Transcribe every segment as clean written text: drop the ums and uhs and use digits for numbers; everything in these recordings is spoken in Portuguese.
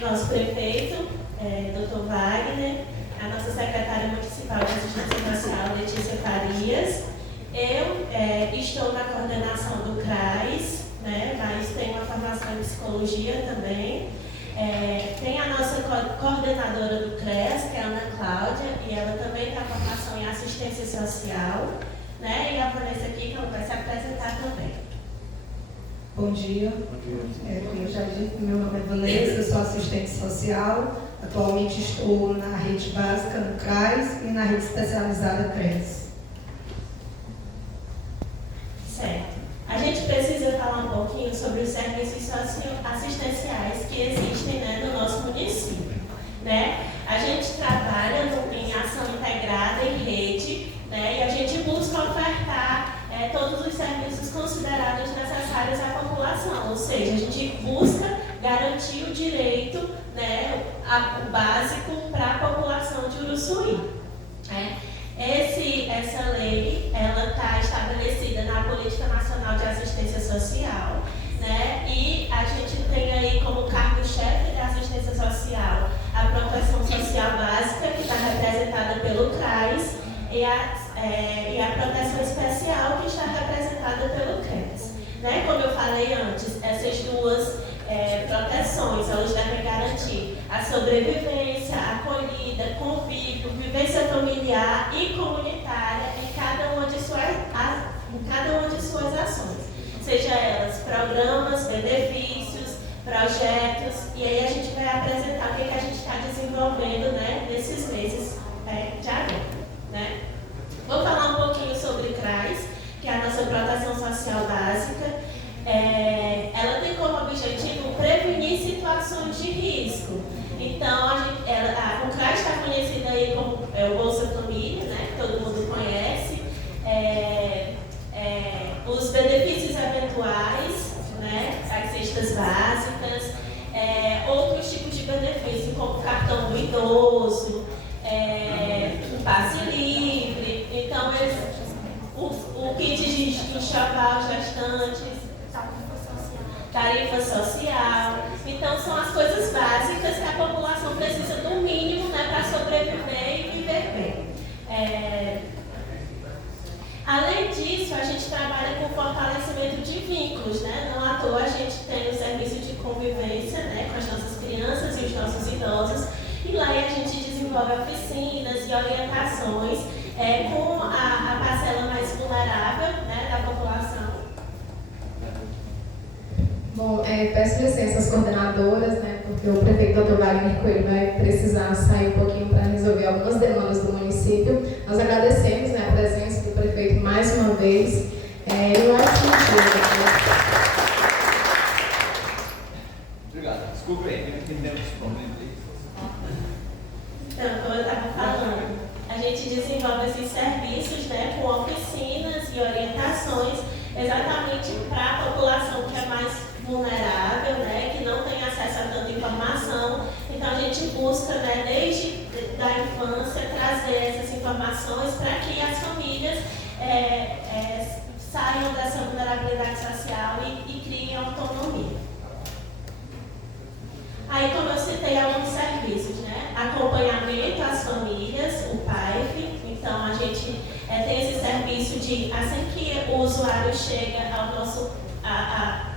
nosso prefeito, Dr. Wagner, a nossa secretária municipal de assistência social, Letícia Farias. Eu estou na coordenação do CRAS, né, mas tenho uma formação em psicologia também. Tem a nossa coordenadora do CRES, que é a Ana Cláudia, e ela também tem a formação em assistência social, né, e a Vanessa aqui, que ela vai se apresentar também. Bom dia. Como eu já disse, meu nome é Vanessa, eu sou assistente social. Atualmente estou na rede básica no CRAS e na rede especializada CRES. Certo. A gente precisa falar um pouquinho sobre os serviços assistenciais que existem, né, no nosso município. Né? A gente trabalha em ação integrada em rede, né, e a gente busca ofertar todos os serviços considerados necessários à população, ou seja, a gente busca garantir o direito, né, o básico para a população de Uruçuí. Essa lei está estabelecida na Política Nacional de Assistência Social, né, e a gente tem aí como cargo-chefe da assistência social a proteção social básica, que está representada pelo CRAS, e a proteção especial, que está representada pelo CRES. Né? Como eu falei antes, essas duas proteções, elas devem garantir a sobrevivência, a acolhida, convívio, vivência familiar e comunitária em cada uma de suas ações. Seja elas programas, benefícios, projetos, e aí a gente vai apresentar o que a gente está desenvolvendo, né, nesses meses de agora. Né? Vou falar um pouquinho sobre CRAS, que é a nossa proteção social básica. Ela tem como objetivo prevenir situações de risco. Então, o CRAS está conhecido aí como o Bolsa Família, né, que todo mundo conhece. Os benefícios eventuais, né, as cestas básicas, outros tipos de benefícios, como o cartão do idoso, o passe livre, então o kit de enxoval gestantes, tarifa social. Então são as coisas básicas que a população precisa do mínimo, né, para sobreviver e viver bem. Além disso, a gente trabalha com fortalecimento de vínculos, né? Não à toa a gente tem o serviço de convivência, né, com as nossas crianças e os nossos idosos, e lá a gente desenvolve oficinas e orientações com a parcela mais vulnerável, né, da população. Bom, peço licença às coordenadoras, né, porque o prefeito Dr. Wagner Coelho vai precisar sair um pouquinho para resolver algumas demandas do município. Nós agradecemos, né, a presença do prefeito mais uma vez. Eu acho que Obrigado. Desculpe aí, não entendemos esse problema aí. Então, como eu estava falando, a gente desenvolve esses serviços, né, com oficinas e orientações exatamente para a população que é mais vulnerável, né, que não tem acesso a tanta informação. Então, a gente busca, né, desde da infância, trazer essas informações para que as famílias saiam dessa vulnerabilidade social e criem autonomia. Aí, como eu citei, alguns serviços, né? Acompanhamento às famílias, o PAIF. Então, a gente tem esse serviço de, assim que o usuário chega ao nosso,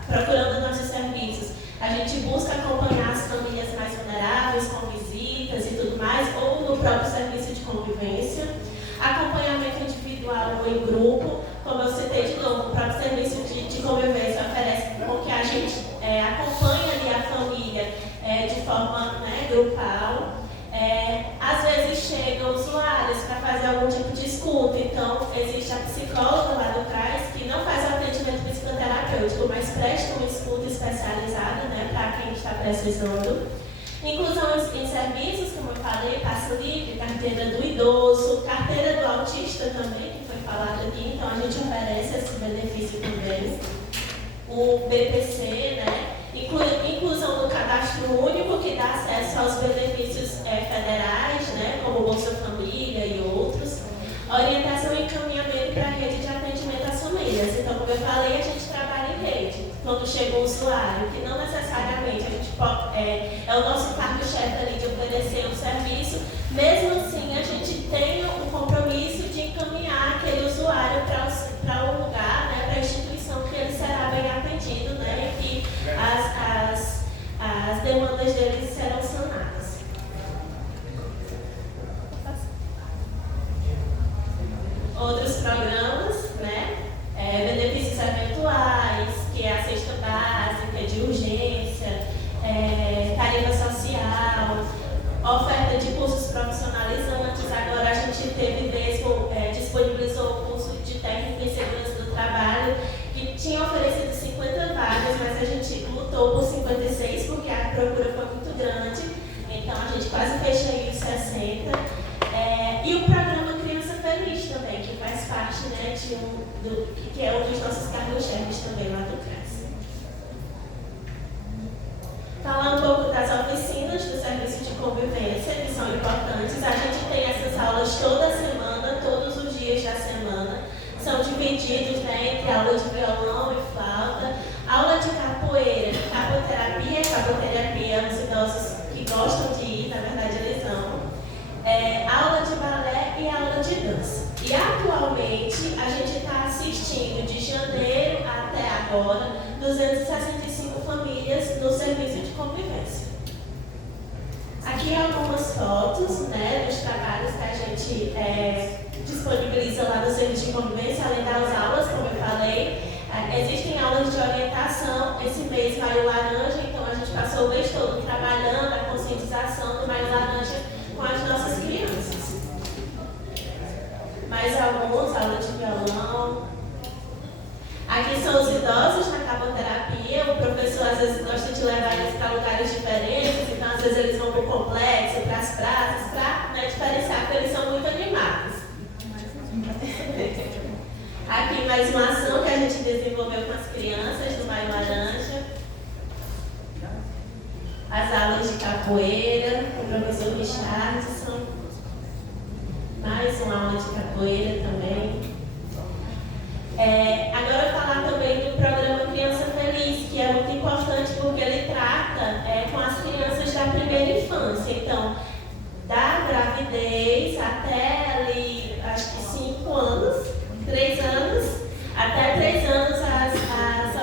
procurando nossos serviços, a gente busca acompanhar as famílias mais vulneráveis, com visitas e tudo mais, ou no próprio serviço de convivência. Acompanhamento individual ou em grupo, como eu citei de novo, o próprio serviço de convivência oferece com que a gente acompanhe ali a família de forma, né, grupal. Às vezes chegam usuários para fazer algum tipo de escuta, então existe a psicóloga lá do CRAS que não faz atendimento psicoterapêutico, mas presta uma escuta especializada, né, para quem está precisando. Inclusão em serviços, como eu falei, passe livre, carteira do idoso, carteira do autista também, que foi falado aqui, então a gente oferece esse benefício também. O BPC, né? Inclusão no cadastro único, que dá acesso aos benefícios federais, né, como Bolsa Família e outros. Orientação e encaminhamento para a rede de atendimento às famílias. Então, como eu falei, a gente trabalha em rede. Quando chega um usuário, que não necessariamente a gente é o nosso cargo-chefe ali de oferecer um serviço, mesmo assim a gente tem o compromisso de encaminhar aquele usuário para o lugar, né, para a instituição que ele será bem atendido, né, e que as demandas dele serão sanadas. Outros programas, né, benefícios eventuais, que é a cesta básica de urgência, tarifa social, oferta de cursos profissionalizantes. Agora a gente disponibilizou o curso de técnico em segurança do trabalho, que tinha oferecido 50 vagas, mas a gente lutou por 56 porque a procura foi muito grande, então a gente quase fecha aí os 60. E o programa Criança Feliz também, que faz parte, né, que é um dos nossos cargos-chefes também lá do CRAS. Falar um pouco das oficinas do serviço de convivência, que são importantes. A gente tem essas aulas toda semana, todos os dias da semana. São divididos, né, entre aula de violão e flauta, aula de capoeira, capoterapia, os idosos que gostam de ir, na verdade eles amam. Aula de balé e aula de dança. E atualmente a gente está assistindo de janeiro até agora 265 famílias no serviço de convivência. Aqui algumas fotos, né, dos trabalhos que a gente disponibiliza lá no serviço de convivência, além das aulas, como eu falei. Existem aulas de orientação, esse mês Maio Laranja, então a gente passou o mês todo trabalhando a conscientização do Maio Laranja com as nossas crianças. Mais alguns, aula de violão. Aqui são os idosos na capoterapia. O professor às vezes gosta de levar eles para lugares diferentes, então às vezes eles vão para o complexo, para as praças, para, né, diferenciar, porque eles são muito animados. Aqui mais uma ação que a gente desenvolveu com as crianças do Maio Laranja. As aulas de capoeira com o professor Richardson. Mais uma aula de capoeira também. Agora falar também do programa Criança Feliz, que é muito importante porque ele trata com as crianças da primeira infância. Então, da gravidez até ali, acho que 5 anos, 3 anos, até 3 anos as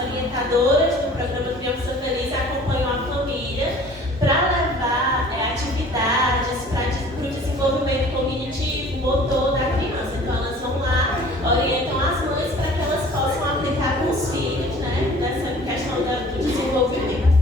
orientadoras do programa Criança Feliz acompanham a família para levar atividades para o desenvolvimento cognitivo, motor da criança. Então elas vão lá, orientam as mães para que elas possam aplicar com os filhos, né, nessa questão do desenvolvimento.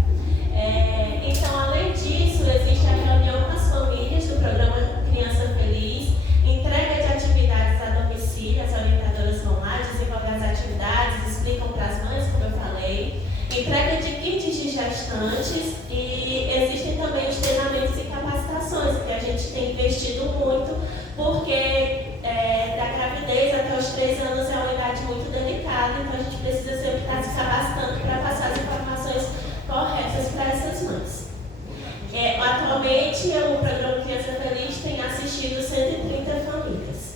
Então, além disso, existe a reunião com as famílias do programa Criança Feliz, entrega de atividades a domicílio, as orientadoras vão lá, desenvolvem as atividades, explicam para as mães, como eu falei, entrega de kits de gestantes e existem também os treinamentos e capacitações, que a gente tem investido muito, porque da gravidez até os 3 anos é uma idade muito delicada, então a gente precisa sempre estar se capacitando para passar as informações corretas para essas mães. Atualmente, o programa Criança Feliz tem assistido 130 famílias.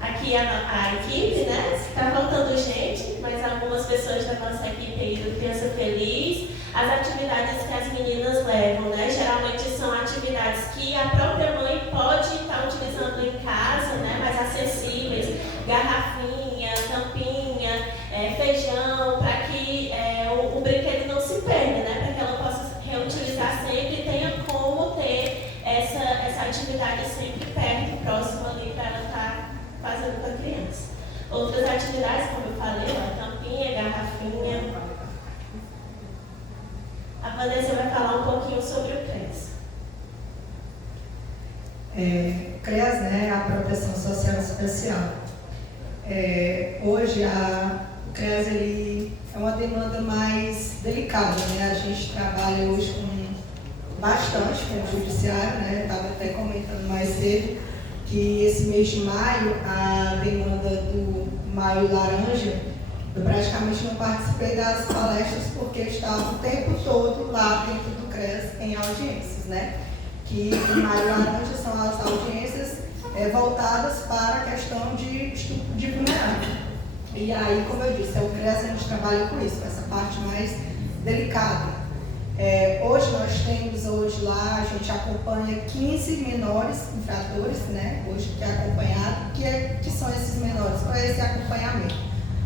Aqui a equipe, né? Está faltando gente, mas algumas pessoas da nossa equipe aí do Criança Feliz. As atividades que as meninas levam, né? Geralmente são atividades que a própria mãe pode estar utilizando em casa, né? Mais acessíveis, garrafinha, tampinha, feijão, para que o brinquedo não se perda, né? Para que ela possa reutilizar sempre e tenha como ter essa atividade sempre perto, próximo ali, para ela estar fazendo com a criança. Outras atividades, como eu falei, tampinha, garrafinha. A Vanessa vai falar um pouquinho sobre o CRES. CRES, né, a Proteção Social Especial. Hoje o CRES ele é uma demanda mais delicada, né? A gente trabalha hoje bastante com o judiciário, né? Estava até comentando mais cedo que esse mês de maio, a demanda do Maio Laranja, eu praticamente não participei das palestras porque estava o tempo todo lá dentro do CRES em audiências, né? Que o Maio Laranja são as audiências voltadas para a questão de estupro de vulnerável. E aí, como eu disse, o CRES a gente trabalha com isso, com essa parte mais delicada. Hoje nós temos lá, a gente acompanha 15 menores infratores, né? Hoje que é acompanhado, que são esses menores, qual é esse acompanhamento?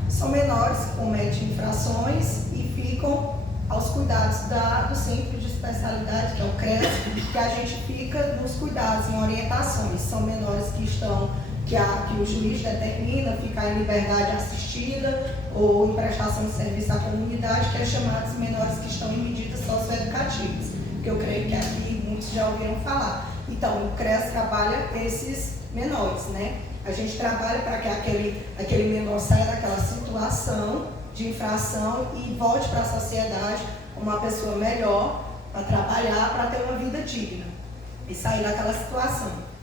São menores que cometem infrações e ficam aos cuidados do Centro de Especialidade, que é o CRES, que a gente fica nos cuidados, em orientações. São menores que o juiz determina ficar em liberdade assistida ou em prestação de serviço à comunidade, que é chamados menores que estão em medidas socioeducativas, que eu creio que aqui muitos já ouviram falar. Então, o CRES trabalha esses menores, né? A gente trabalha para que aquele menor saia daquela situação de infração e volte para a sociedade como uma pessoa melhor, para trabalhar, para ter uma vida digna e sair daquela situação.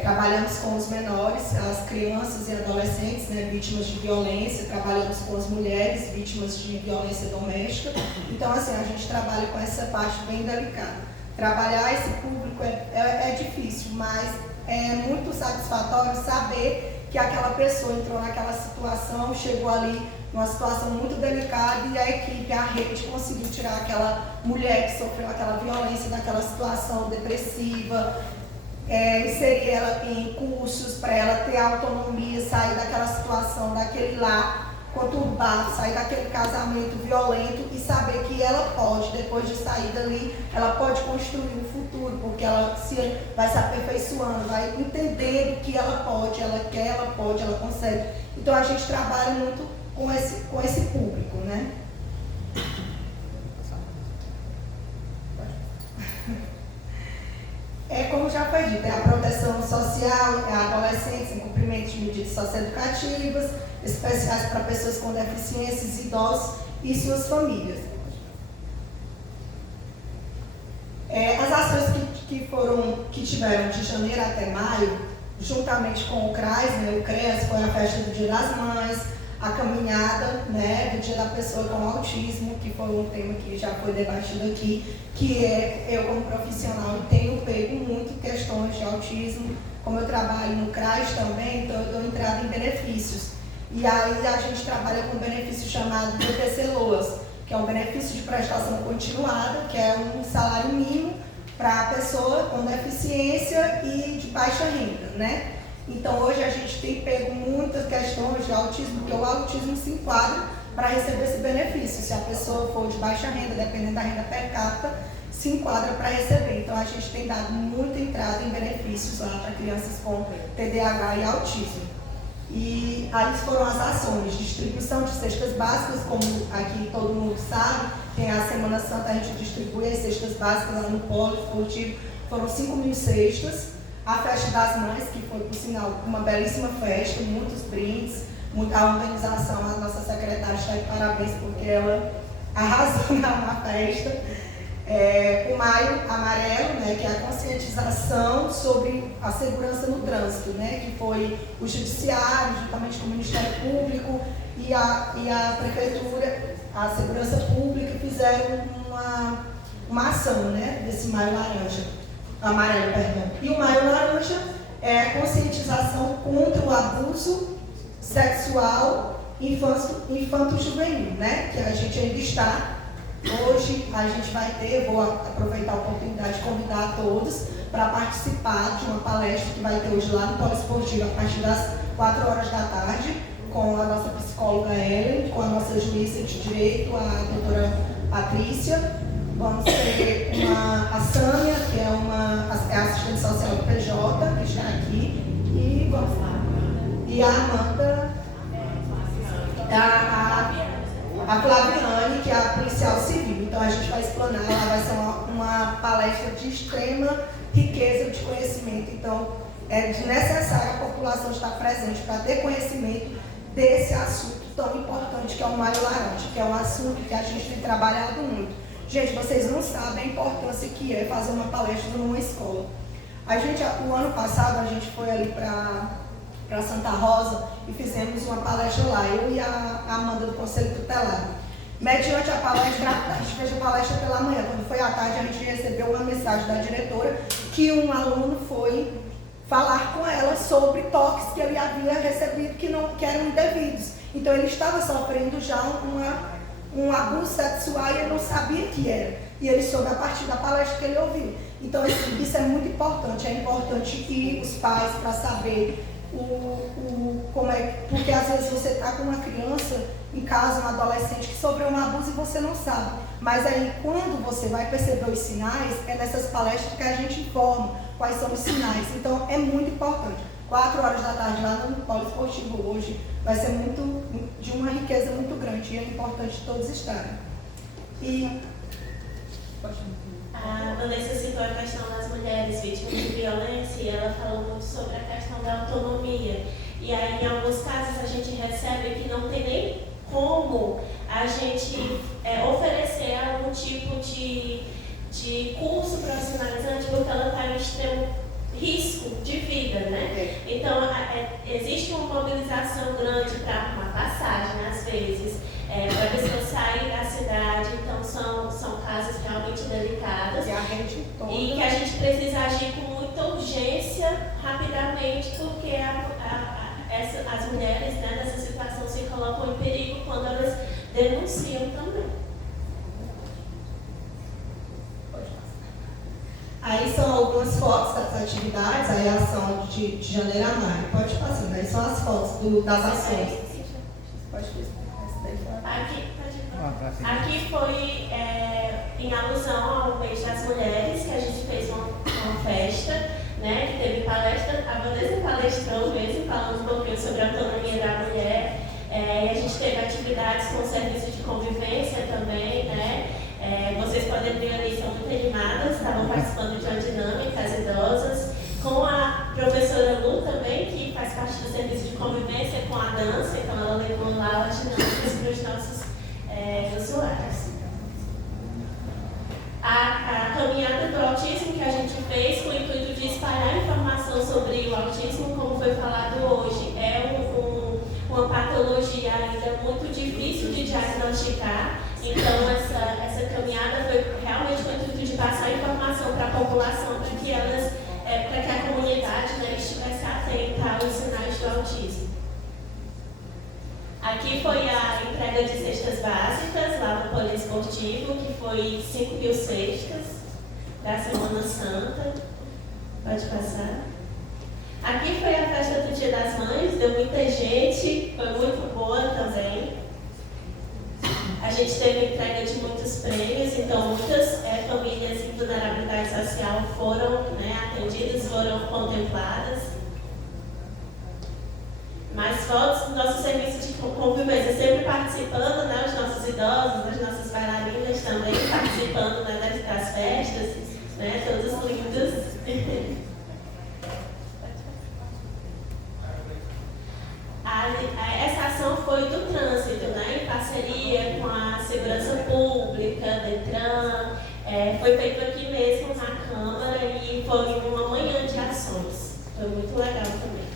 Trabalhamos com os menores, as crianças e adolescentes, né, vítimas de violência, trabalhamos com as mulheres vítimas de violência doméstica. Então, assim, a gente trabalha com essa parte bem delicada. Trabalhar esse público é difícil, mas é muito satisfatório saber que aquela pessoa entrou naquela situação, chegou ali numa situação muito delicada e a equipe, a rede, conseguiu tirar aquela mulher que sofreu aquela violência daquela situação depressiva, inserir ela em cursos para ela ter autonomia, sair daquela situação, daquele lar conturbado, sair daquele casamento violento e saber que ela pode, depois de sair dali, ela pode construir um futuro, porque ela vai se aperfeiçoando, vai entendendo que ela pode, ela quer, ela pode, ela consegue. Então a gente trabalha muito com esse público, né? Como já foi dito, é a proteção social, é adolescentes em cumprimento de medidas socioeducativas, especiais para pessoas com deficiências, idosos e suas famílias. As ações que tiveram de janeiro até maio, juntamente com o CRAS, né, o CRES, foi a festa do Dia das Mães, a caminhada, né, do Dia da Pessoa com Autismo, que foi um tema que já foi debatido aqui, que eu como profissional tenho pego muito questões de autismo, como eu trabalho no CRAS também, então eu dou entrada em benefícios. E aí a gente trabalha com um benefício chamado BPC-LOAS, que é um benefício de prestação continuada, que é um salário mínimo para a pessoa com deficiência e de baixa renda, né? Então, hoje a gente tem pego muitas questões de autismo, porque o autismo se enquadra para receber esse benefício. Se a pessoa for de baixa renda, dependendo da renda per capita, se enquadra para receber. Então, a gente tem dado muita entrada em benefícios lá para crianças com TDAH e autismo. E aí foram as ações, distribuição de cestas básicas, como aqui todo mundo sabe, tem a Semana Santa, a gente distribui as cestas básicas lá no polo esportivo, foram 5.000 cestas. A Festa das Mães, que foi, por sinal, uma belíssima festa, muitos brindes, a organização, a nossa secretária está de parabéns porque ela arrasou na festa. O Maio Amarelo, né, que é a conscientização sobre a segurança no trânsito, né, que foi o Judiciário, juntamente com o Ministério Público e a Prefeitura, a Segurança Pública, fizeram uma ação, né, desse Maio Amarelo, perdão. E o Maio Laranja é a conscientização contra o abuso sexual infanto-juvenil, né? Que a gente ainda está. Hoje a gente vai ter, vou aproveitar a oportunidade de convidar a todos para participar de uma palestra que vai ter hoje lá no Polo Esportivo a partir das 4 horas da tarde, com a nossa psicóloga Ellen, com a nossa juíza de direito, a doutora Patrícia. Vamos ter a Sâmia, que é assistente social do PJ, que está aqui, e a Amanda, a Flaviane, que é a policial civil. Então a gente vai explanar, ela vai ser uma palestra de extrema riqueza de conhecimento. Então é necessário a população estar presente para ter conhecimento desse assunto tão importante que é o Maio Laranja, que é um assunto que a gente tem trabalhado muito. Gente, vocês não sabem a importância que é fazer uma palestra numa escola. O ano passado, a gente foi ali para Santa Rosa e fizemos uma palestra lá, eu e a Amanda do Conselho Tutelar. Mediante a palestra, a gente fez a palestra pela manhã. Quando foi à tarde, a gente recebeu uma mensagem da diretora que um aluno foi falar com ela sobre toques que ele havia recebido que eram indevidos. Então ele estava sofrendo já um abuso sexual e ele não sabia que era. E ele soube a partir da palestra que ele ouviu. Então isso é muito importante. É importante ir os pais para saber como é, porque às vezes você está com uma criança em casa, um adolescente que sofreu um abuso e você não sabe. Mas aí quando você vai perceber os sinais, é nessas palestras que a gente informa quais são os sinais. Então é muito importante. 4 horas da tarde lá no Polo Esportivo hoje vai ser de uma riqueza muito grande e é importante todos estarem. A Vanessa citou a questão das mulheres vítimas de violência e ela falou muito sobre a questão da autonomia. E aí, em alguns casos, a gente recebe que não tem nem como a gente oferecer algum tipo de curso profissionalizante porque ela está em extremo risco de vida, né? Então, existe uma mobilização grande para arrumar passagem, às vezes, para a pessoa sair da cidade. Então, são casos realmente delicados e que a gente precisa agir com muita urgência, rapidamente, porque as mulheres, né, nessa situação se colocam em perigo quando elas denunciam também. Aí são algumas fotos das atividades, aí a ação de janeiro a maio. Pode passar, aí são as fotos das ações. Pode Aqui foi em alusão ao mês das mulheres que a gente fez uma festa, né, que teve palestra, a Vanessa palestrou mesmo, falando um pouquinho sobre a autonomia da mulher. A gente teve atividades com o serviço de convivência também, né? Vocês podem ver ali, são muito animadas, estavam participando de uma dinâmica, as idosas, com a professora Lu também, que faz parte do serviço de convivência com a dança, então ela levou lá as dinâmicas para os nossos usuários. A caminhada do autismo que a gente fez com o intuito de espalhar informação sobre o autismo, como foi falado hoje, uma patologia ainda muito difícil de diagnosticar. Então, essa caminhada foi realmente com o intuito de passar informação para a população, para que a comunidade, né, estivesse atenta aos sinais do autismo. Aqui foi a entrega de cestas básicas lá no Poliesportivo, que foi 5.000 cestas da Semana Santa. Pode passar. Aqui foi a festa do Dia das Mães, deu muita gente, foi muito boa também. A gente teve entrega de muitos prêmios, então muitas famílias em vulnerabilidade social foram, né, atendidas, foram contempladas. Mais fotos do nosso serviço de convivência, sempre participando, né, os nossos idosos, as nossas bailarinas também participando, né, das festas, né, todos lindos. Essa ação foi do trânsito, né, em parceria com a Segurança Pública, Detran, foi feito aqui mesmo na Câmara e foi uma manhã de ações. Foi muito legal também.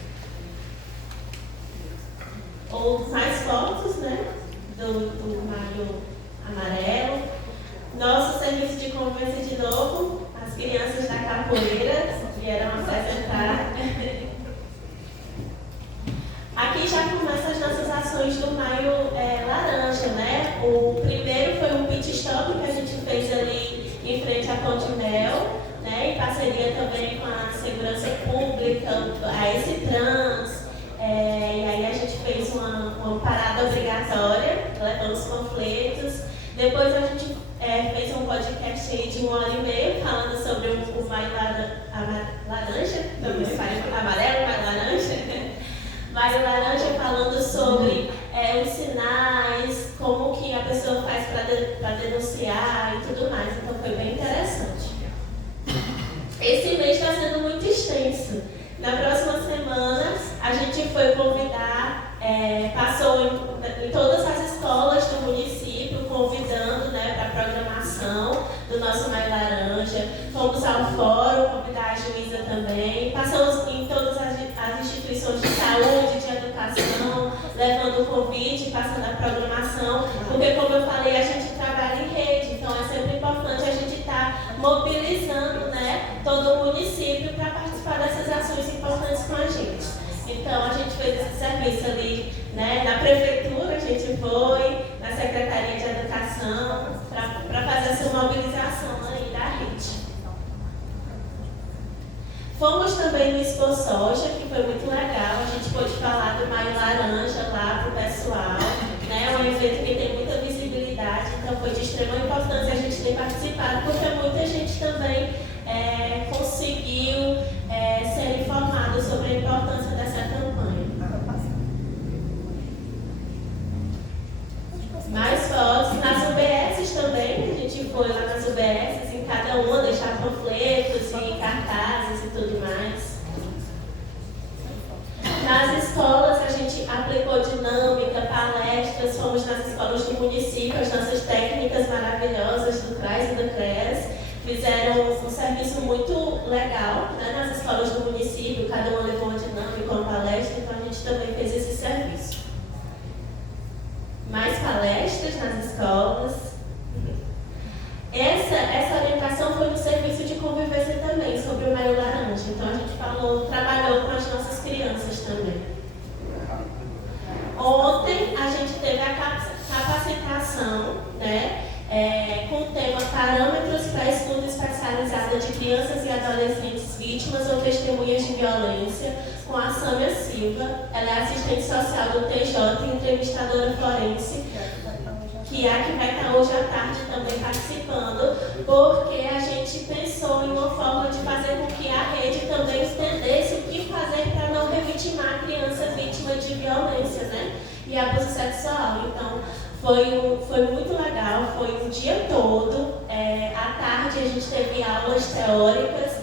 Ou mais fotos, né, do Maio Amarelo. Nosso serviço de convivência de novo, as crianças da capoeira vieram apresentar. Aqui já começam as nossas ações do Maio Laranja, né? O primeiro foi um pit stop que a gente fez ali em frente à Ponte Mel, né? Em parceria também com a Segurança Pública, a Esse-Trans. E aí a gente fez uma parada obrigatória, levando os panfletos. Depois a gente fez um podcast aí de 1h30 falando sobre o Maio Laranja, também amarelo, Maio Laranja. Maio Laranja falando sobre os sinais, como que a pessoa faz para denunciar e tudo mais. Então foi bem interessante. Esse mês está sendo muito extenso. Na próxima semana a gente foi convidar, passou em todas as escolas do município, convidando, né, para a programação do nosso Maio Laranja. Fomos ao fórum, convidar a juíza também. Passamos em todas as instituições de saúde, de educação, levando o convite, passando a programação, porque, como eu falei, a gente trabalha em rede, então é sempre importante a gente estar mobilizando, né, todo o município para participar dessas ações importantes com a gente. Então, a gente fez esse serviço ali né? Na prefeitura a gente foi, na Secretaria de Educação, para fazer essa mobilização aí da rede. Fomos também no Expo Soja, que foi muito legal. A gente pôde falar do Maio Laranja lá para o pessoal. Né? É um evento que tem muita visibilidade, então foi de extrema importância a gente ter participado, porque muita gente também conseguiu ser informado sobre a importância dessa campanha. Mais fotos. Nas UBSs também, a gente foi lá nas UBSs, em cada uma deixar panfletos e cartazes e tudo mais. Nas escolas a gente aplicou dinâmica, palestras, fomos nas escolas do município, as nossas técnicas maravilhosas do CRAS e do CREAS fizeram um serviço muito legal, né, nas escolas do município, cada uma levou uma dinâmica, uma palestra, então a gente também fez esse serviço. Mais palestras nas escolas. Essa orientação foi no serviço de convivência também, sobre o Maio Laranja. Então a gente trabalhou com as nossas crianças também. Ontem a gente teve a capacitação, né, com o tema Parâmetros para a Escuta Especializada de Crianças e Adolescentes Vítimas ou Testemunhas de Violência, com a Sâmia Silva. Ela é assistente social do TJ e entrevistadora forense, que é a que vai estar hoje à tarde também participando, porque a gente pensou em uma forma de fazer com que a rede também entendesse o que fazer para não revitimar a criança vítima de violência, né? E abuso sexual. Então, foi muito legal, foi um dia todo. À tarde a gente teve aulas teóricas,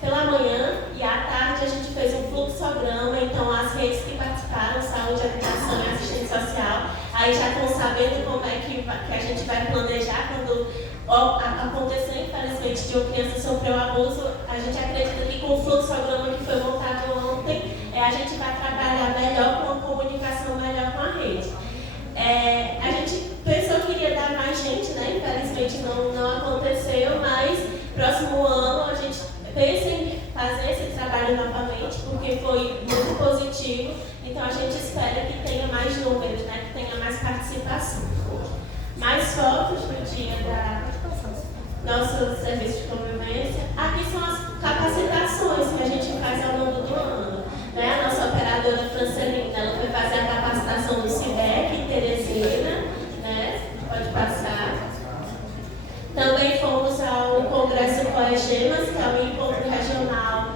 pela manhã, e à tarde a gente fez um fluxograma. Então as redes que participaram, saúde, educação e assistência social, aí já estão sabendo como é que a gente vai planejar quando acontecer, infelizmente, de uma criança sofrer um abuso. A gente acredita que com o fluxograma que foi montado ontem, a gente vai trabalhar melhor com a comunicação melhor com a rede. A gente pensou que iria dar mais gente, né? Infelizmente não aconteceu, mas próximo ano a gente pensa em fazer esse trabalho novamente, porque foi muito positivo. Então a gente espera que tenha mais números, né? Que tenha mais participação. Mais fotos do dia da nosso serviço de convivência. Aqui são as capacitações que a gente faz ao longo do ano. Né? A nossa operadora Francelina, ela foi fazer a capacitação do CIDEC em Teresina, né? Pode passar. Também fomos ao Congresso Coegemas, que é o encontro regional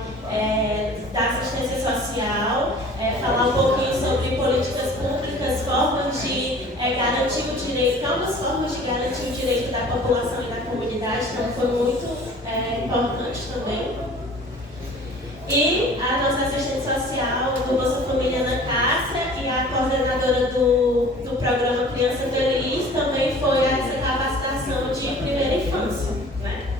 da assistência social, falar um pouquinho sobre políticas públicas, formas de garantir o direito, novas formas de garantir o direito da população e da comunidade, então foi muito importante também. E a nossa assistente social do Bolsa Família, Ana Cássia, e a coordenadora do programa Criança Feliz também foi a essa capacitação de primeira infância, né?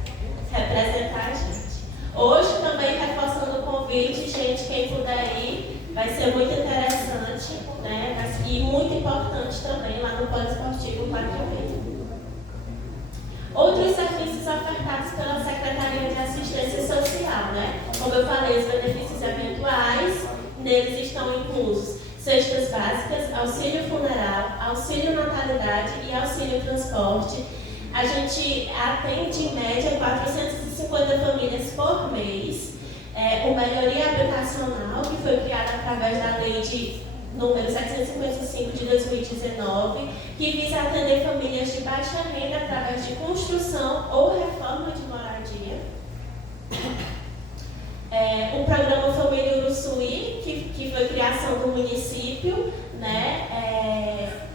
Representar a gente. Hoje também reforçando o convite, gente, quem puder ir, vai ser muito interessante, né? E muito importante também lá no Poliesportivo 4B. Outros serviços ofertados pela Secretaria de Assistência Social, né? Como eu falei, os benefícios eventuais, neles estão inclusos cestas básicas, auxílio funeral, auxílio natalidade e auxílio transporte. A gente atende em média 450 famílias por mês. O Melhoria Habitacional, que foi criado através da lei de número 755 de 2019, que visa atender famílias de baixa renda através de construção ou reforma de moradia. O programa Família Uruçuí, que foi criação do município, né?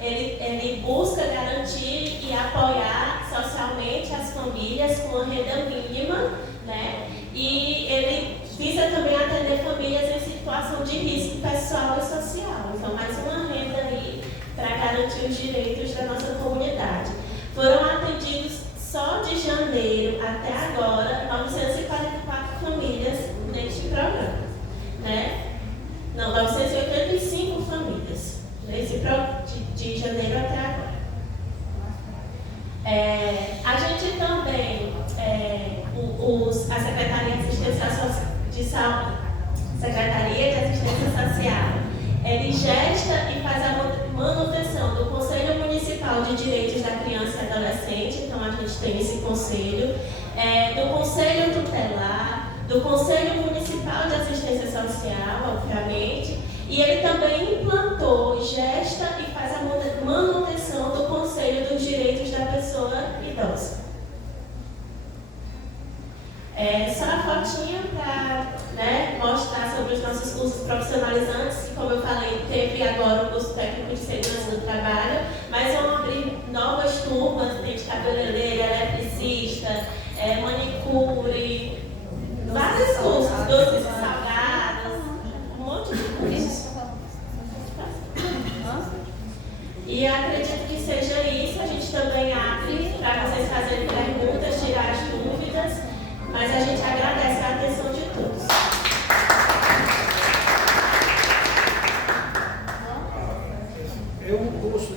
Ele busca garantir e apoiar socialmente as famílias com uma renda mínima, né? E ele visa também atender famílias em situação de risco pessoal e social. Então, mais uma renda aí para garantir os direitos da nossa comunidade. Foram atendidos só de janeiro até agora 944 famílias neste programa, né? Não, 985 famílias de janeiro até agora. A gente também, a Secretaria de Assistência Social, ele gesta e faz a manutenção do Conselho Municipal de Direitos da Criança e Adolescente, então a gente tem esse conselho, do Conselho Tutelar, do Conselho Municipal de Assistência Social, obviamente, e ele também implantou, gesta e faz a manutenção do Conselho dos Direitos da Pessoa Idosa. Só a fotinha para mostrar sobre os nossos cursos profissionalizantes, que, como eu falei, teve agora o curso técnico de segurança do trabalho, mas vão abrir novas turmas, tem de cabeleireira, eletricista, manicure, vários cursos, doces e salgados, um monte de cursos. E acredito que seja isso, a gente também abre para vocês fazerem perguntas, tirar as dúvidas. Mas a gente agradece a atenção de todos.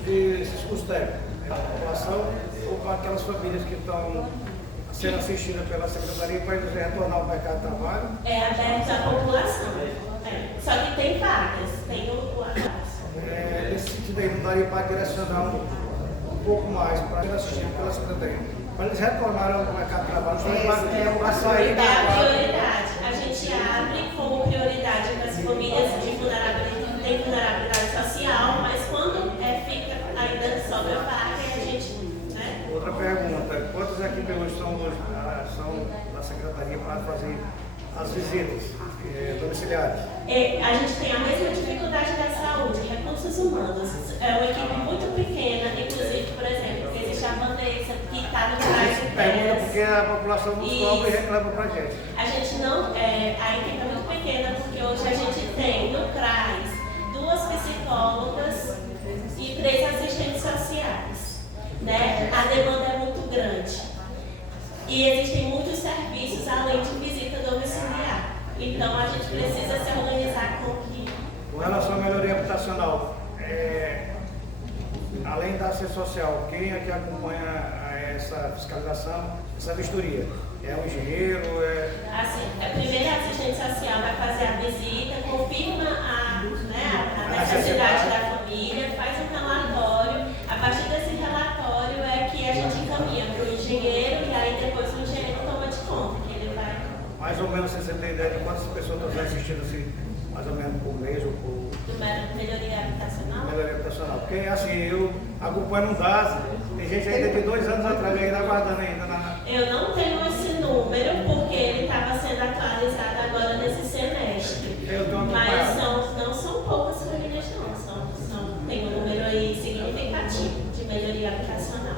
Esses cursos técnicos, a população ou para aquelas famílias que estão sendo assistidas pela Secretaria para eles retornar ao mercado de trabalho? É aberto à população. Só que tem vagas, tem o acesso. Nesse sentido aí, não daria para direcionar um pouco mais para eles assistirem pela Secretaria? Para eles retornarem ao mercado de trabalho, É a prioridade. A gente abre como prioridade para as famílias de vulnerabilidade social, mas quando fica ainda sobra vaga, a gente. Outra pergunta: quantas equipes hoje são da Secretaria para fazer as visitas domiciliares? A gente tem a mesma dificuldade da saúde, recursos humanos. É uma equipe muito pequena, inclusive, por exemplo, existe a Vanessa, que está no CRAS de Pergunta porque a população nos cobra e reclama para a gente. A gente não, a equipe é muito pequena, porque hoje a gente tem no CRAS 2 psicólogas e 3 assistentes sociais. A demanda é muito grande. E existem muitos serviços além de visita domiciliar. Então a gente precisa se organizar com que. Com relação à melhoria habitacional, além da assistência social, quem é que acompanha essa fiscalização, essa vistoria? É o engenheiro? Assim, a primeira assistente social vai fazer a visita, confirma a necessidade da família, faz um relatório. A partir desse relatório é que a gente encaminha para o engenheiro e aí depois o engenheiro toma de conta, que ele vai. Mais ou menos você tem ideia de quantas pessoas estão assistindo assim, mais ou menos por mês ou por. Do melhoria habitacional? Melhoria habitacional. Porque assim, eu acompanho um DAS, tem gente ainda de 2 anos atrás ainda aguardando ainda na. Eu não tenho esse número porque ele estava sendo atualizado agora nesse semestre. Mas não são poucas famílias não. Tem um número aí significativo de melhoria habitacional.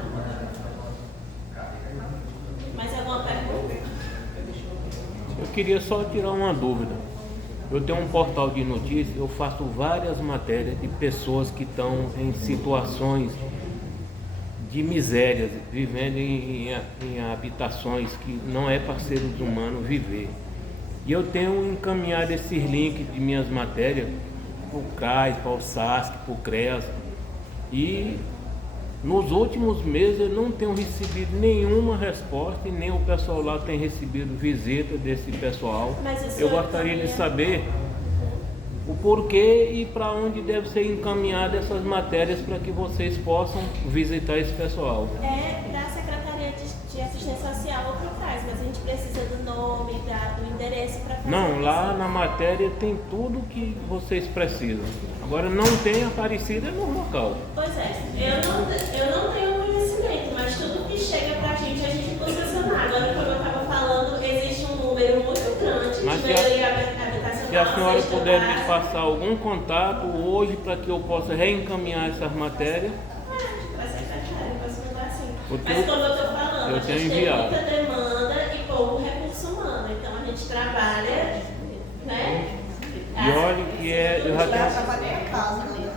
Mais alguma pergunta? Eu queria só tirar uma dúvida. Eu tenho um portal de notícias, eu faço várias matérias de pessoas que estão em situações de miséria, vivendo em habitações que não é para seres humanos viver. E eu tenho encaminhado esses links de minhas matérias para o CRAS, para o SASC, para o CREAS. E nos últimos meses eu não tenho recebido nenhuma resposta e nem o pessoal lá tem recebido visita desse pessoal. Eu gostaria de saber o porquê e para onde deve ser encaminhada essas matérias para que vocês possam visitar esse pessoal. É da Secretaria de Assistência Social ou para trás, mas a gente precisa do nome, do endereço para fazer. Não, lá na matéria tem tudo que vocês precisam. Agora não tem Aparecida no local. Pois é, eu não tenho conhecimento, mas tudo que chega pra gente busca sanar. Agora, como eu estava falando, existe um número muito grande Mas de melhoria habitacional. Se a senhora puder me passar algum contato hoje para que eu possa reencaminhar essas matérias. Para a secretária, posso mandar assim. Porque Mas como eu estou falando, eu a tenho gente tem enviado. muita demanda e pouco recurso humano. Então a gente trabalha, né? E olha que eu já tenho.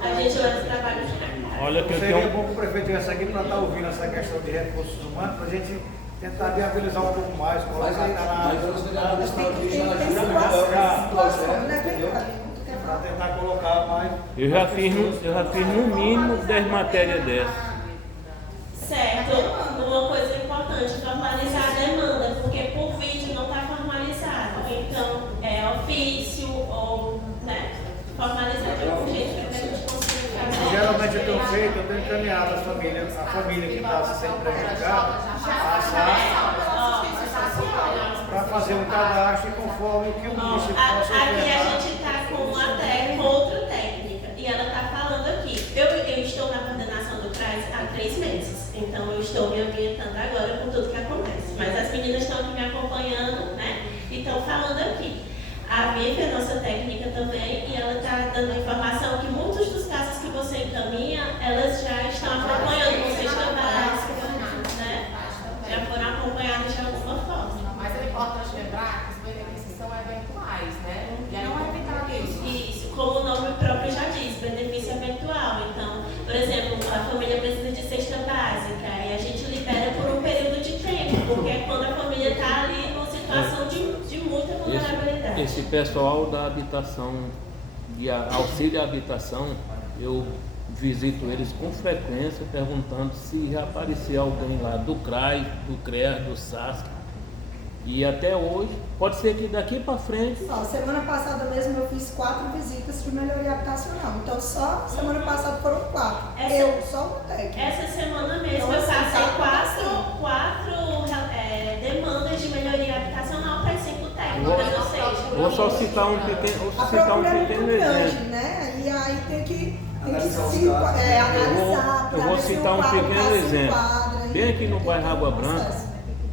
A gente leva o trabalho de casa. Olha que eu Seria tenho. bom que o prefeito viesse aqui para estar ouvindo essa questão de recursos humanos, para a gente tentar viabilizar um pouco mais, colocar para tentar colocar mais. Eu já fiz no mínimo 10 matérias dessas. Certo, uma coisa importante, formalizar a demanda, porque por vídeo não está formalizado. Então, é ofício ou, formalizar de algum jeito. geralmente eu tenho feito, eu tenho encaminhado a família que está se sendo prejudicada, para fazer um cadastro e conforme o que o município possa Aqui a ofertar. gente está com outra técnica e ela está falando aqui. Eu estou na coordenação do CRAS há 3 meses, então eu estou me ambientando agora com tudo que acontece. Mas as meninas estão aqui me acompanhando, né? E estão falando aqui. A Vivi é nossa técnica também e ela está dando informação que muitos dos casos que você encaminha, elas já estão acompanhando, vocês também, né? Já foram acompanhadas de alguma forma. Mas é importante lembrar que os benefícios são eventuais, né? E aí não é vitalício. Isso, como o nome próprio já diz, benefício eventual. Então, por exemplo, a família precisa de cesta básica e a gente libera por um período de tempo, porque é quando a família está ali numa situação de muita vulnerabilidade. Esse pessoal da habitação, de auxílio à habitação, eu visito eles com frequência perguntando se já apareceu alguém lá do CRAS, do CREA, do SASC. E até hoje, pode ser que daqui para frente... Só, semana passada mesmo eu fiz 4 visitas de melhoria habitacional. Então só semana passada foram 4. Eu, só no técnico. Essa semana mesmo Então, eu assim, passei tá quatro demandas de melhoria habitacional para 5 técnicas, ou seja... Vou só citar um A pequeno, procura é muito grande, exemplo. né? E aí tem que Analisar os se casos. analisar. Eu vou citar um pequeno exemplo. Bem aqui no bairro Água Branca,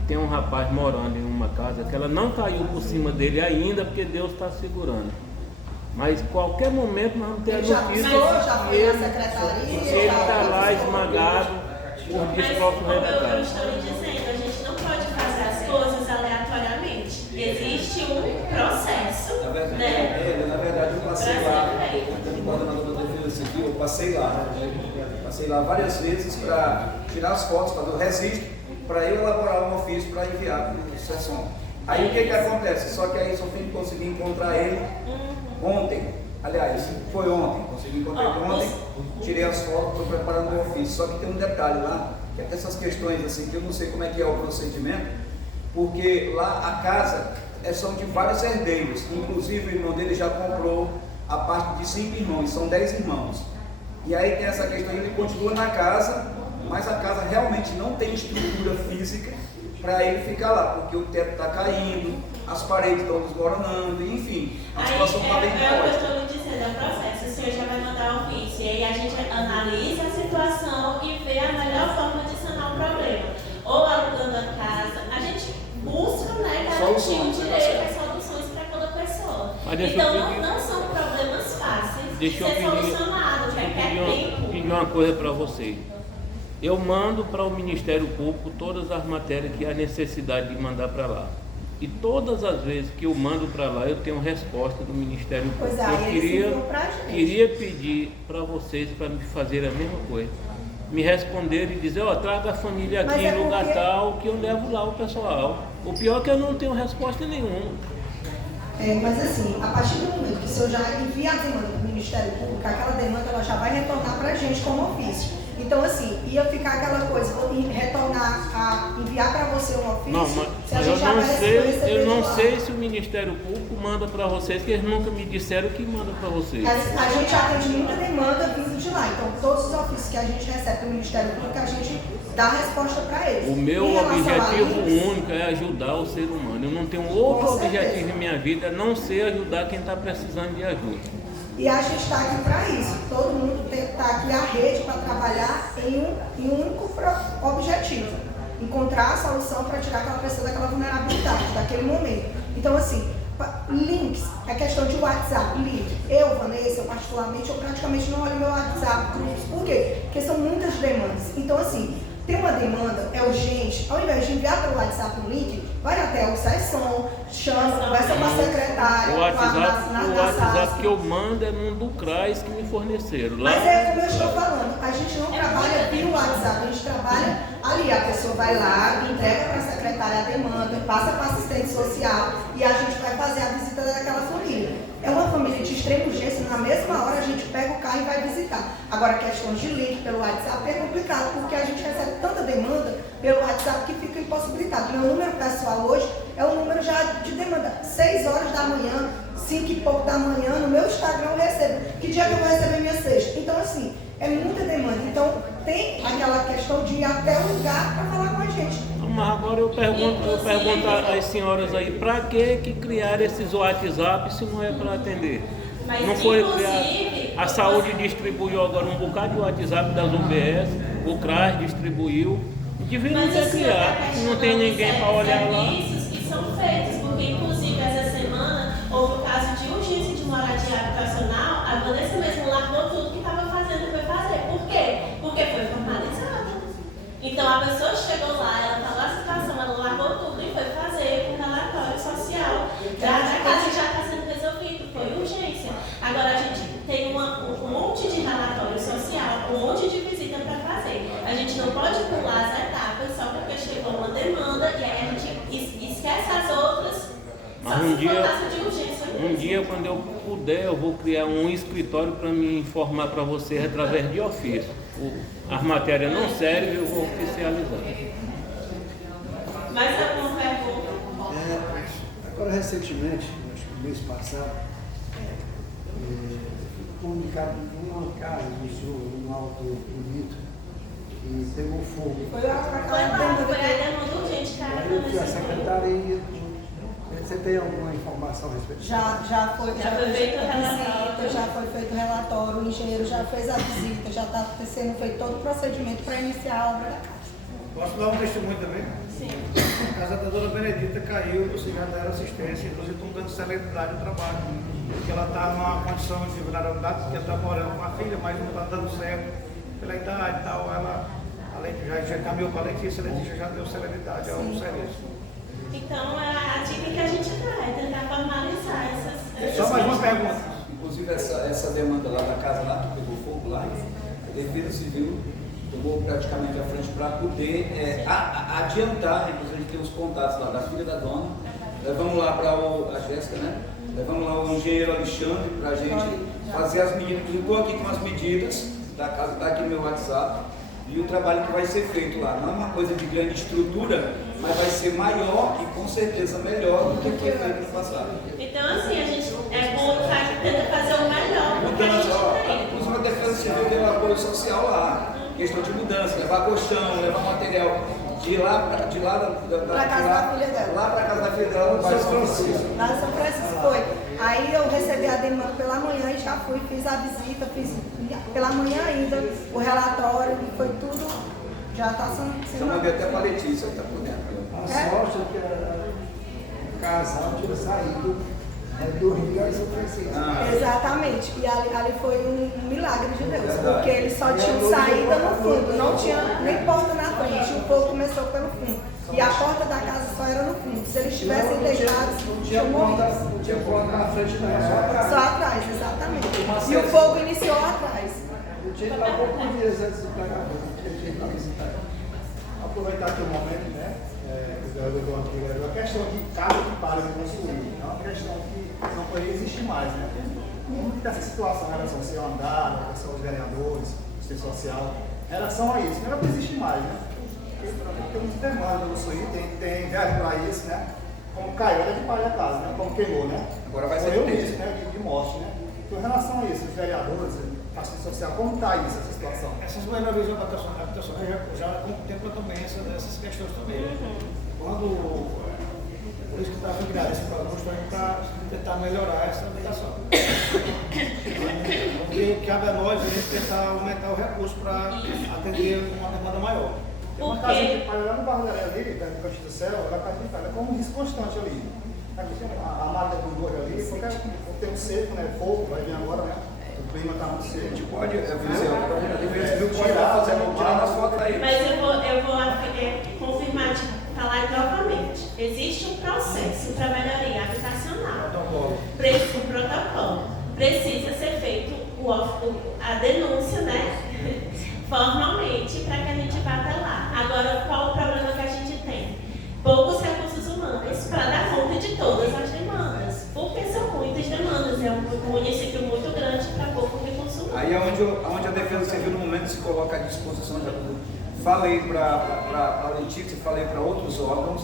tem um rapaz morando em uma casa que ela não caiu por cima dele ainda porque Deus está segurando. Mas qualquer momento nós vamos ter a Ele já notícia passou, já que foi na secretaria, ele já está lá foi. esmagado por Mas como eu despropriedade. estou lhe dizendo, a gente não pode fazer as coisas aleatoriamente. Existe um processo, né? Na verdade, eu passei lá, tentando coordenador da defesa civil, eu passei lá várias vezes para tirar as fotos, fazer o registro, para eu elaborar um ofício para enviar para o SESCOM. Aí o que acontece? Só que aí só fui conseguir encontrar ele ontem. Aliás, foi ontem, consegui encontrar ele ontem, tirei as fotos, estou preparando o ofício. Só que tem um detalhe lá, que é dessas questões assim, que eu não sei como é que é o procedimento, porque lá a casa são de vários herdeiros, inclusive o irmão dele já comprou a parte de 5 irmãos, são 10 irmãos. E aí tem essa questão, ele continua na casa, mas a casa realmente não tem estrutura física para ele ficar lá, porque o teto está caindo, as paredes estão desmoronando, enfim, a situação está bem É o que eu caótica. estou lhe dizendo, é o processo. O senhor já vai mandar o ofício e aí a gente analisa a situação e vê a melhor forma de sanar o problema. Ou alugando a casa, a gente busca, né, garantir o Soluções, direito às soluções para cada pessoa. Mas deixa Então eu pedir- não são problemas fáceis Deixa de eu ser pedir- solucionados, requer tempo. pedir uma coisa para vocês. Eu mando para o Ministério Público todas as matérias que há necessidade de mandar para lá. E todas as vezes que eu mando para lá, eu tenho resposta do Ministério Público. Pois é, Eu eles enviam pra gente. queria pedir para vocês para me fazer a mesma coisa. Me responder e dizer, ó, traga a família Mas aqui é em lugar porque- tal, que eu levo lá o pessoal. O pior é que eu não tenho resposta nenhuma. Mas assim, a partir do momento que o senhor já envia a demanda para o Ministério Público, aquela demanda ela já vai retornar para a gente como ofício. Então assim, ia ficar aquela coisa, retornar a enviar para você um ofício, Não, se a mas gente eu já não vai sei, receber eu de não lá. sei se o Ministério Público manda para vocês, que eles nunca me disseram que manda para vocês. A gente atende muita demanda vindo de lá, então todos os ofícios que a gente recebe do Ministério Público, a gente dá a resposta para eles. O meu Em relação a objetivo links, único é ajudar o ser humano. Eu não tenho outro Com certeza. objetivo em minha vida a não ser ajudar quem está precisando de ajuda. E a gente está aqui para isso. Todo mundo está aqui a rede para trabalhar em um único objetivo. Encontrar a solução para tirar aquela pessoa daquela vulnerabilidade, daquele momento. Então, assim, links, é questão de WhatsApp, link. Eu, Vanessa, particularmente, eu praticamente não olho meu WhatsApp, grupos. Por quê? Porque são muitas demandas. Então, assim, tem uma demanda, é urgente, ao invés de enviar pelo WhatsApp um link, vai até o SESCOM, chama, conversa com a secretária, O WhatsApp, na o WhatsApp SASC. que eu mando é num do CRAS que me forneceram. Lá, Mas é como eu estou falando, a gente não trabalha via WhatsApp, a gente trabalha ali, a pessoa vai lá, entrega para a secretária a demanda, passa para a assistente social e a gente vai fazer a visita daquela família. É uma família de extrema urgência, na mesma hora a gente pega o carro e vai visitar. Agora, questões de link pelo WhatsApp é complicado, porque a gente recebe tanta demanda pelo WhatsApp que fica impossibilitado. Meu número pessoal hoje é o número já de demanda. 6 horas da manhã, 5 e pouco da manhã, no meu Instagram eu recebo. Que dia que eu vou receber minha cesta? Então, assim, é muita demanda. Então, tem aquela questão de ir até o lugar para falar com a gente. Mas agora eu pergunto às senhoras aí, para que criar esses WhatsApp se não é para atender? Mas, Não foi inclusive, criar. A saúde distribuiu agora um bocado de WhatsApp das UBS, o CRAS distribuiu. Deveria ter criado, não tem ninguém para olhar lá. Serviços que são feitos, porque inclusive essa semana houve o caso de urgência de moradia habitacional, a Vanessa mesmo largou tudo que estava fazendo e foi fazer. Por quê? Porque foi formalizado. Então a pessoa chegou lá, ela falou a situação, ela largou tudo e foi fazer um relatório social. A casa já está sendo resolvido, foi urgência. Agora a gente tem um monte de relatório social, um monte de visita para fazer. A gente não pode pular as etapas só porque chegou uma demanda e aí a gente esquece as outras. Mas Só se for caso de urgência. um dia, quando eu puder, eu vou criar um escritório para me informar para vocês através de ofício. As matérias não servem, eu vou oficializar. Mais alguma pergunta? Agora, recentemente, acho que no mês passado, comunicado em uma casa do senhor, um alto bonito, que pegou fogo. Foi a demanda urgente, cara. Eu fui a secretaria. Você tem alguma informação a respeito disso? Já foi feito o relatório. visita, já foi feito o relatório, o engenheiro já fez a visita, já está sendo feito todo o procedimento para iniciar a obra da casa. Posso dar um testemunho também? Sim. A casa da dona Benedita caiu, vocês já deram assistência, inclusive estão dando celeridade ao trabalho. Porque ela está numa condição de vulnerabilidade, porque ela está morando com a filha, mas não está dando certo pela idade e tal. Ela, além de já caminhou para a Letícia já deu celeridade ao serviço. Então, a dica que a gente dá é tentar formalizar essas. Só mais uma pergunta. Inclusive essa demanda lá da casa lá, que pegou fogo lá, a Defesa Civil tomou praticamente a frente para poder adiantar, inclusive a gente tem os contatos lá da filha da dona, levamos lá para a Jéssica, né? Levamos lá o engenheiro Alexandre para a gente fazer as medidas. Eu estou aqui com as medidas da casa, está aqui no meu WhatsApp, e o trabalho que vai ser feito lá. Não é uma coisa de grande estrutura, mas vai ser maior e com certeza melhor do que foi feito no passado. Então, assim, a gente tenta fazer o melhor do que a gente tem. Inclusive a Defesa Civil deu apoio social lá, questão de mudança, levar colchão, levar material de lá Pra casa da filha dela. Lá para casa da filha dela, no bairro São Francisco. Lá em São Francisco foi. Aí eu recebi a demanda pela manhã e já fui, fiz a visita, fiz pela manhã ainda o relatório, foi tudo, já está sendo. Já mandei até para a Letícia, está por dentro. A sorte é que o casal tinha saído do Rio de São Francisco. Exatamente, e ali foi um milagre de Deus, Verdade. porque eles só tinham saída no fundo, não tinha nem porta na frente, o fogo começou pelo fundo. E a porta da casa só era no fundo. Se eles tivessem deixado, tinham morrido. Não tinha porta na frente, não, só atrás. Só atrás, exatamente. E o fogo iniciou atrás. Eu tinha que dar poucos dias antes de pegar fogo, porque eu tinha que visitar. Aproveitar aqui o momento, né? A questão de casa que para de construir, é uma questão que não poderia existir mais, né? Como que está essa situação em relação ao seu andar, em relação aos vereadores, assistência social, em relação a isso? Não era para existir mais, né? Tem muita demanda no Sul, tem verbo para isso, né? Como caiu, era de palha a casa, né? Como queimou, né? Agora vai ser Foi isso, né? De morte, né? Então, em relação a isso, os vereadores, a assistência social, como está isso, essa situação? Essas melhorias habitacionais já contemplam também essas questões também. Por isso que está criado esse programa justamente para tentar melhorar essa habitação. Porque cabe a nós tentar aumentar o recurso para atender uma demanda maior. Tem uma casa de palha lá no Barro da Areia ali, perto do Cantinho do Céu, ela está de palha, como um risco constante ali. Aqui tem a mata do Gordo ali, porque tem um seco, né? Fogo, vai vir agora, né? O clima está muito seco. A gente pode, tirar as fotos aí. Mas eu vou confirmar, falar novamente. Existe um processo para melhoria habitacional. O protocolo. Precisa ser feito a denúncia, né? Formalmente, para que a gente vá até lá. Agora, qual o problema que a gente tem? Poucos recursos humanos para dar conta de todas as demandas. Porque são muitas demandas. É um município muito grande para pouco recurso humano. Aí é onde a Defesa Civil no momento se coloca à disposição de ajuda. Falei para a Letícia, falei para outros órgãos,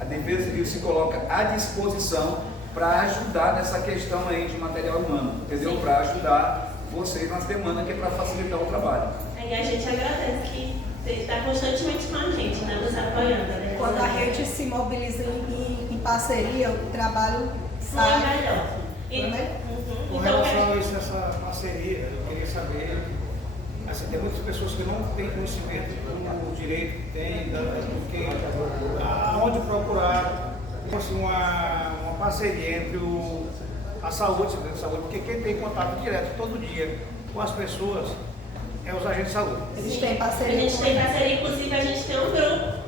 A Defesa Civil se coloca à disposição para ajudar nessa questão aí de material humano, entendeu? Para ajudar vocês nas demandas, que é para facilitar o trabalho. Aí a gente agradece que você está constantemente com a gente, né? Nos apoiando. Né? Quando a rede se mobiliza em parceria, o trabalho sai melhor. Com relação a isso, essa parceria, eu queria saber, assim, tem muitas pessoas que não têm conhecimento do direito que tem, porque aonde procurar assim, uma parceria entre a saúde, porque quem tem contato direto todo dia com as pessoas é os agentes de saúde. Eles têm parceria. A gente tem parceria, inclusive a gente tem um grupo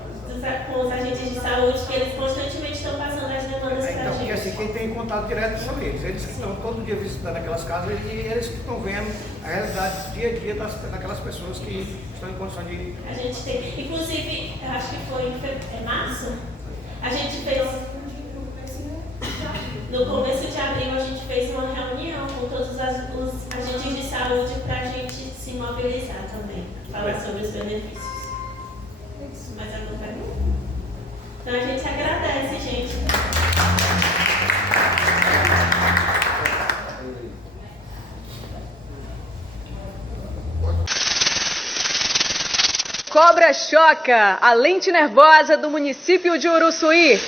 com os agentes de saúde que eles constantemente estão passando as demandas para a gente. Então, porque assim, quem tem contato direto são eles. Eles que estão todo dia visitando aquelas casas e eles que estão vendo a realidade dia a dia daquelas pessoas que estão em condição de... A gente tem, inclusive, acho que foi em março, a gente fez, no começo de abril, a gente fez uma reunião com todos os agentes de saúde para a gente se mobilizar também, falar sobre os benefícios. Mais alguma pergunta? Então a gente agradece, gente. Cobra choca, a lente nervosa do município de Uruçuí.